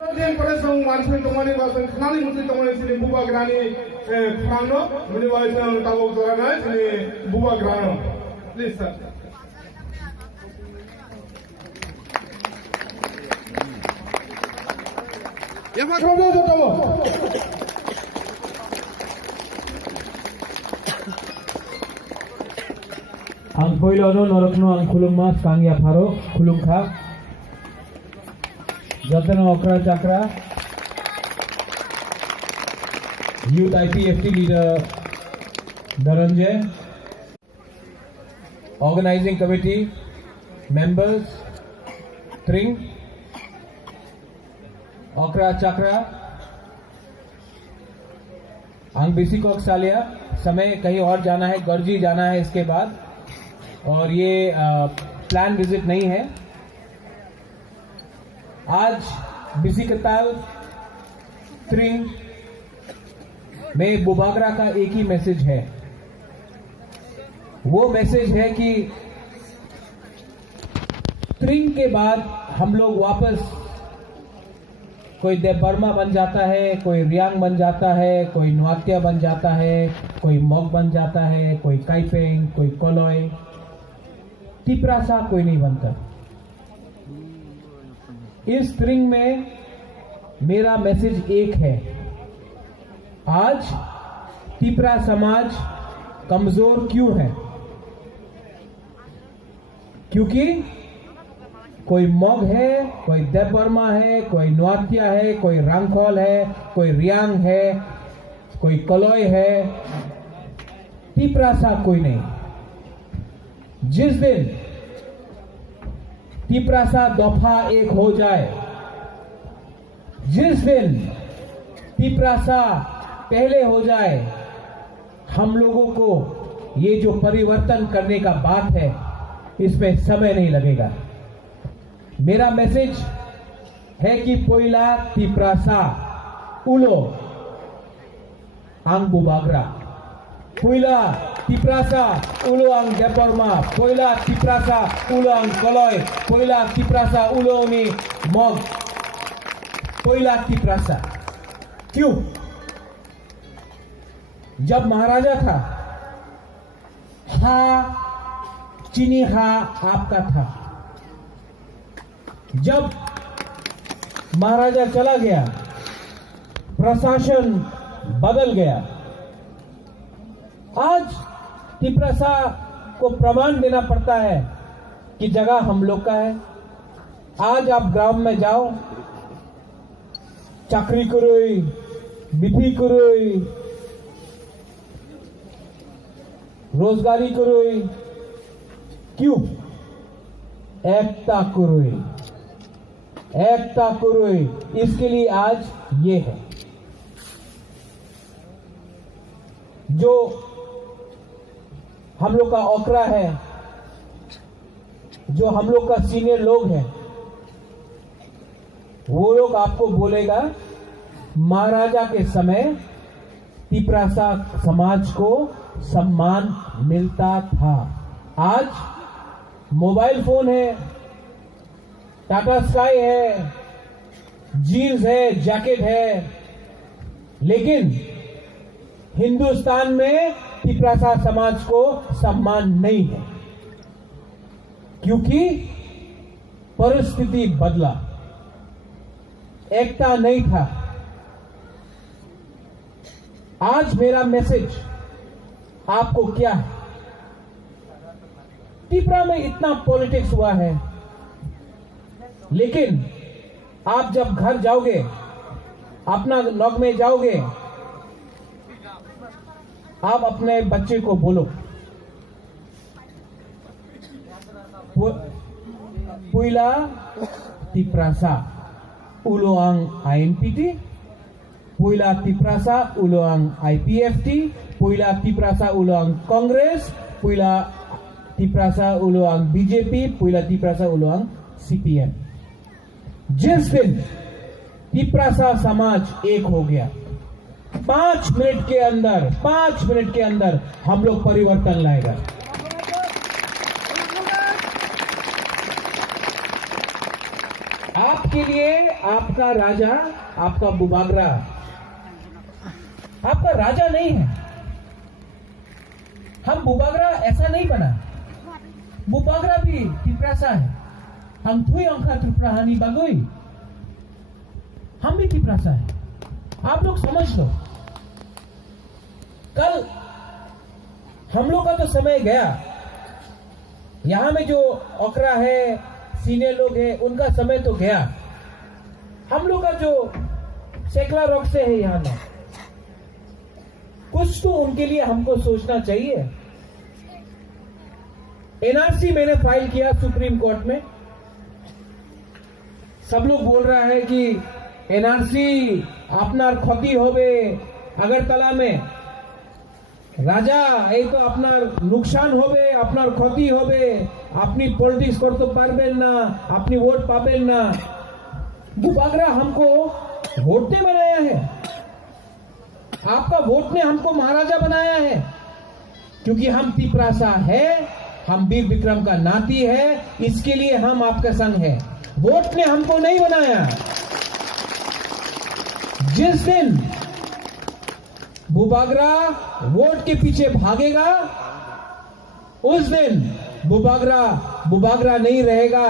Yang pada sang manusia temani bahasa kenali mesti temani sini buka gerani kerana mesti bahasa tahu orang sini buka gerana. Please sir. Ya pak kamu tu kamu. Ang poilono norokno ang kulung mas kangya pharo kulung kha Jatano Okra Chakra Youth IPFT leader Dharanjay, organizing committee members Tring Okra Chakra अंग BC को सालिया समय कहीं और जाना है, गर्जी जाना है इसके बाद, और ये प्लान विजिट नहीं है। आज बिसी कताल त्रिंग में बुबागरा का एक ही मैसेज है। वो मैसेज है कि त्रिंग के बाद हम लोग वापस कोई देवबर्मा बन जाता है, कोई रियांग बन जाता है, कोई नुआत्या बन जाता है, कोई मॉग बन जाता है, कोई काइपेंग, कोई कोलोय, टिपरासा कोई नहीं बनता। इस त्रिंग में मेरा मैसेज एक है। आज टिपरा समाज कमजोर क्यों है? क्योंकि कोई मॉग है, कोई देवबर्मा है, कोई नुआत्या है, कोई रांगखोल है, कोई रियांग है, कोई कोलोय है, टिपरासा कोई नहीं। जिस दिन टिपरासा दफा एक हो जाए, जिस दिन टिपरासा पहले हो जाए, हम लोगों को ये जो परिवर्तन करने का बात है इसमें समय नहीं लगेगा। मेरा मैसेज है कि पोइला टिपरासा उलो आंग बुबागरा, पोइला टिपरासा उलो आंग देवबर्मा, पोइला टिपरासा उलो आंग कोलोय, पोइला टिपरासा उलो नि मॉग, पोइला टिपरासा। क्यों? जब महाराजा था, हा चीनी हा आपका था। जब महाराजा चला गया, प्रशासन बदल गया। आज टिपरासा को प्रमाण देना पड़ता है कि जगह हम लोग का है। आज आप ग्राम में जाओ, चाकरी करोई, बिथी करोई, रोजगारी करोई, क्यों? एकता करोई, एकता करोई, इसके लिए आज ये है। जो हम लोग का ओकरा है, जो हम लोग का सीनियर लोग हैं, वो लोग आपको बोलेगा महाराजा के समय टिपरासा समाज को सम्मान मिलता था। आज मोबाइल फोन है, टाटा स्काई है, जीन्स है, जैकेट है, लेकिन हिंदुस्तान में टिपरासा समाज को सम्मान नहीं है, क्योंकि परिस्थिति बदला, एकता नहीं था। आज मेरा मैसेज आपको क्या है? टिपरा में इतना पॉलिटिक्स हुआ है, लेकिन आप जब घर जाओगे, अपना नौक में जाओगे, आप अपने बच्चे को बोलो पुइला टिपरासा उलोआंग आईएनपीटी, पुइला टिपरासा उलोआंग आईपीएफटी, पुइला टिपरासा उलोआंग कांग्रेस, पुइला टिपरासा उलोआंग बीजेपी, पुइला टिपरासा उलोआंग सीपीएम। जिस दिन टिपरासा समाज एक हो गया, 5 मिनट के अंदर हम लोग परिवर्तन लाएगा। आप आपके लिए आपका राजा, आपका बुबागरा आपका राजा नहीं है। हम बुबागरा ऐसा नहीं बना, बुबागरा भी तिप्रासा है। हम थुई अंका त्रिपुराहानी बागोई, हम भी तिप्रासा है। आप लोग समझ लो, कल हम लोग का तो समय गया। यहां में जो ओकरा है, सीनियर लोग हैं, उनका समय तो गया। हम लोग का जो सेकला रॉक से है यहां में, कुछ तो उनके लिए हमको सोचना चाहिए। एनआरसी मैंने फाइल किया सुप्रीम कोर्ट में। सब लोग बोल रहा है कि एनआरसी अपना क्षति होवे, अगरतला में राजा ये तो अपना नुकसान होवे, अपना क्षति होवे, अपनी पॉलिटिक्स करते पारबेन ना, अपनी वोट पाबेन ना। बुबागरा हमको वोट ने बनाया है, आपका वोट ने हमको महाराजा बनाया है, क्योंकि हम तिप्रासा है, हम वीर विक्रम का नाती है, इसके लिए हम आपका संग है। वोट ने हमको नहीं बनाया। जिस दिन बुबागरा वोट के पीछे भागेगा, उस दिन बुबागरा नहीं रहेगा,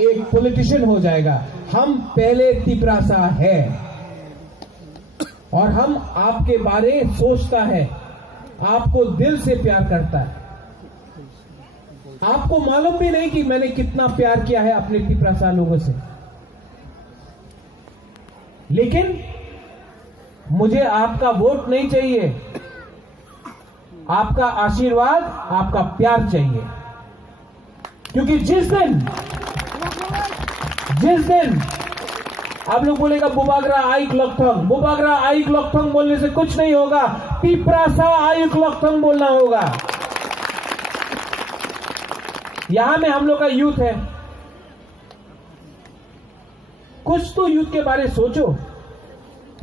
एक पॉलिटिशियन हो जाएगा। हम पहले तिप्रासा है और हम आपके बारे सोचता है, आपको दिल से प्यार करता है। आपको मालूम भी नहीं कि मैंने कितना प्यार किया है अपने तिप्रासा लोगों से, लेकिन मुझे आपका वोट नहीं चाहिए, आपका आशीर्वाद, आपका प्यार चाहिए। क्योंकि जिस दिन आप लोग बोलेगा बुबागरा आयुक लॉकथंग, बुबागरा आयुक लॉकथंग बोलने से कुछ नहीं होगा, तिप्रासा आयुक लॉकथंग बोलना होगा। यहां में हम लोग का यूथ है, कुछ तो यूथ के बारे सोचो।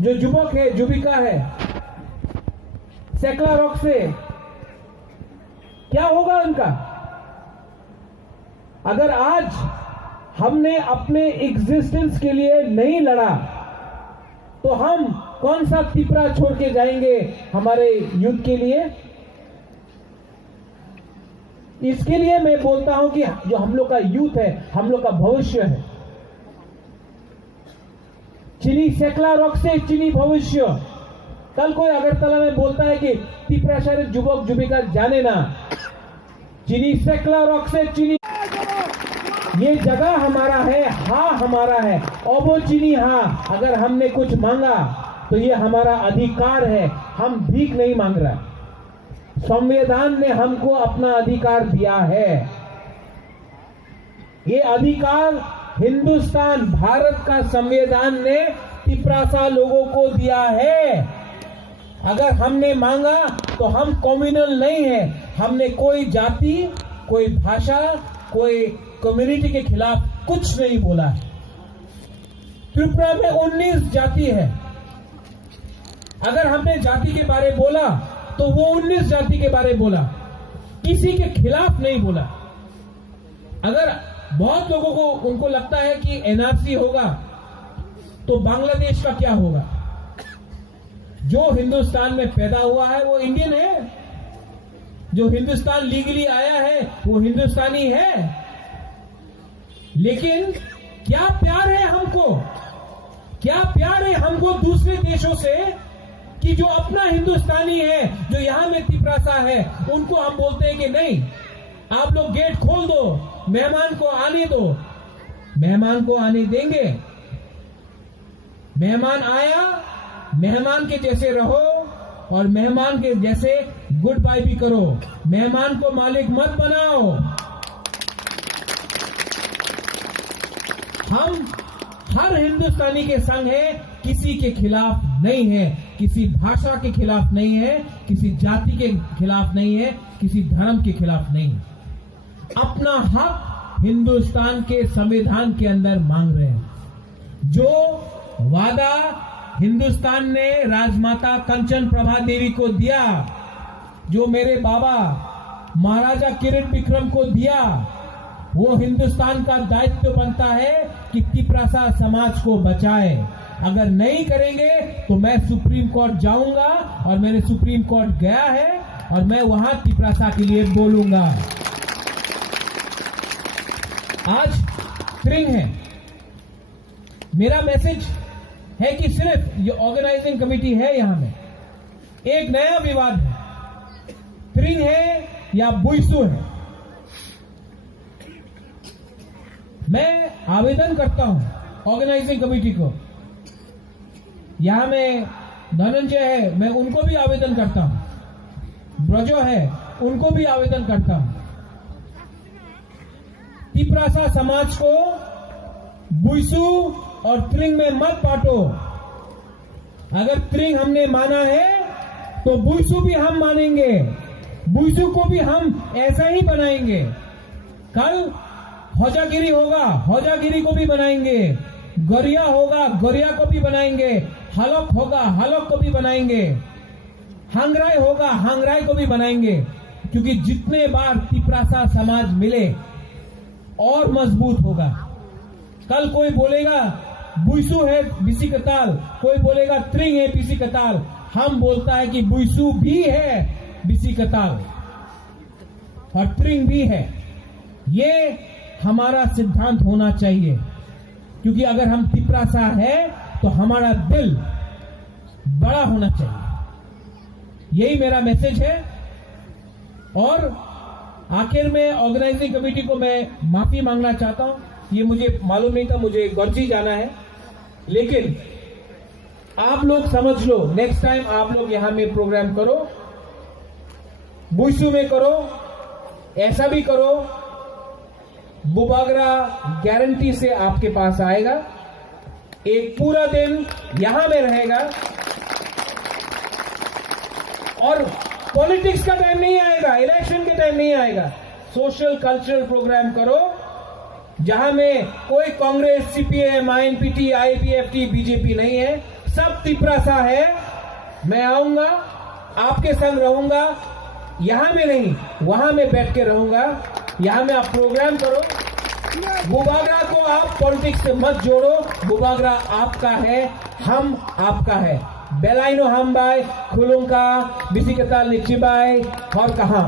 जो युवक है, युविका है, सेकला रॉक से क्या होगा उनका? अगर आज हमने अपने एग्जिस्टेंस के लिए नहीं लड़ा, तो हम कौन सा तिपरा छोड़ के जाएंगे हमारे यूथ के लिए? इसके लिए मैं बोलता हूं कि जो हम लोग का यूथ है, हम लोग का भविष्य है। चीनी सेकला रॉक से चीनी भविष्य। कल कोई अगरतला में बोलता है कि तिप्रासा युवक युविका जाने ना, चीनी सेकला रॉक से चीनी, ये जगह हमारा है, हाँ हमारा है। ओबो चीनी हाँ, अगर हमने कुछ मांगा तो ये हमारा अधिकार है, हम भीख नहीं मांग रहा। संविधान ने हमको अपना अधिकार दिया है। ये अधिकार हिंदुस्तान, भारत का संविधान ने तिप्रासा लोगों को दिया है। अगर हमने मांगा तो हम कम्युनल नहीं है, हमने कोई जाति, कोई भाषा, कोई कम्युनिटी के खिलाफ कुछ नहीं बोला है। त्रिपुरा में 19 जाति है। अगर हमने जाति के बारे बोला तो वो 19 जाति के बारे बोला, किसी के खिलाफ नहीं बोला। अगर बहुत लोगों को उनको लगता है कि एनआरसी होगा तो बांग्लादेश का क्या होगा? जो हिंदुस्तान में पैदा हुआ है वो इंडियन है, जो हिंदुस्तान लीगली आया है वो हिंदुस्तानी है। लेकिन क्या प्यार है हमको, क्या प्यार है हमको दूसरे देशों से कि जो अपना हिंदुस्तानी है, जो यहां में तिप्रासा है, उनको हम बोलते हैं कि नहीं, आप लोग गेट खोल दो, मेहमान को आने दो। मेहमान को आने देंगे। मेहमान आया, मेहमान के जैसे रहो और मेहमान के जैसे गुड बाय भी करो। मेहमान को मालिक मत बनाओ। हम हर हिंदुस्तानी के संग है, किसी के खिलाफ नहीं है, किसी भाषा के खिलाफ नहीं है, किसी जाति के खिलाफ नहीं है, किसी धर्म के खिलाफ नहीं है। अपना हक हिंदुस्तान के संविधान के अंदर मांग रहे हैं। जो वादा हिंदुस्तान ने राजमाता कंचन प्रभा देवी को दिया, जो मेरे बाबा महाराजा किरण विक्रम को दिया, वो हिंदुस्तान का दायित्व बनता है कि तिपरासा समाज को बचाए। अगर नहीं करेंगे तो मैं सुप्रीम कोर्ट जाऊंगा, और मैंने सुप्रीम कोर्ट गया है, और मैं वहां तिपरासा के लिए बोलूंगा। आज त्रिंग है, मेरा मैसेज है कि सिर्फ ये ऑर्गेनाइजिंग कमेटी है, यहां में एक नया विवाद है, त्रिंग है या बुइसू है। मैं आवेदन करता हूं ऑर्गेनाइजिंग कमेटी को, यहां में धनंजय है, मैं उनको भी आवेदन करता हूं, ब्रजो है, उनको भी आवेदन करता हूं, तिपरासा समाज को बुइसू और त्रिंग में मत बांटो। अगर त्रिंग हमने माना है तो बुइसू भी हम मानेंगे, बुइसू को भी हम ऐसा ही बनाएंगे। कल हौजागिरी होगा, हौजागिरी को भी बनाएंगे, गरिया होगा, गरिया को भी बनाएंगे, हलक होगा, हलक को भी बनाएंगे, हांगराई होगा, हांगराई को भी बनाएंगे। क्योंकि जितने बार तिपरासा समाज मिले और मजबूत होगा। कल कोई बोलेगा बुइसू है बीसी कताल, कोई बोलेगा त्रिंग है बीसी कताल, हम बोलता है कि बुइसू भी है बीसी कताल और त्रिंग भी है। ये हमारा सिद्धांत होना चाहिए, क्योंकि अगर हम तिपरासा है तो हमारा दिल बड़ा होना चाहिए। यही मेरा मैसेज है। और आखिर में ऑर्गेनाइजिंग कमेटी को मैं माफी मांगना चाहता हूं। ये मुझे मालूम नहीं था, मुझे गर्जी जाना है, लेकिन आप लोग समझ लो, नेक्स्ट टाइम आप लोग यहां में प्रोग्राम करो, बुइसू में करो, ऐसा भी करो, बुबागरा गारंटी से आपके पास आएगा, एक पूरा दिन यहां में रहेगा। और पॉलिटिक्स का टाइम नहीं आएगा, इलेक्शन के टाइम नहीं आएगा। सोशल कल्चरल प्रोग्राम करो, जहां में कोई कांग्रेस, सीपीएम, आईएनपीटी, आईपीएफटी, बीजेपी नहीं है, सब तिपरासा है। मैं आऊंगा, आपके संग रहूंगा, यहां में नहीं वहां में बैठ के रहूंगा। यहां में आप प्रोग्राम करो। बुबागरा को आप पॉलिटिक्स से मत जोड़ो, बुबागरा आपका है, हम आपका है। बेलाइनो हम बाय खुलुंका बिसी कताल निचिबाई और कहा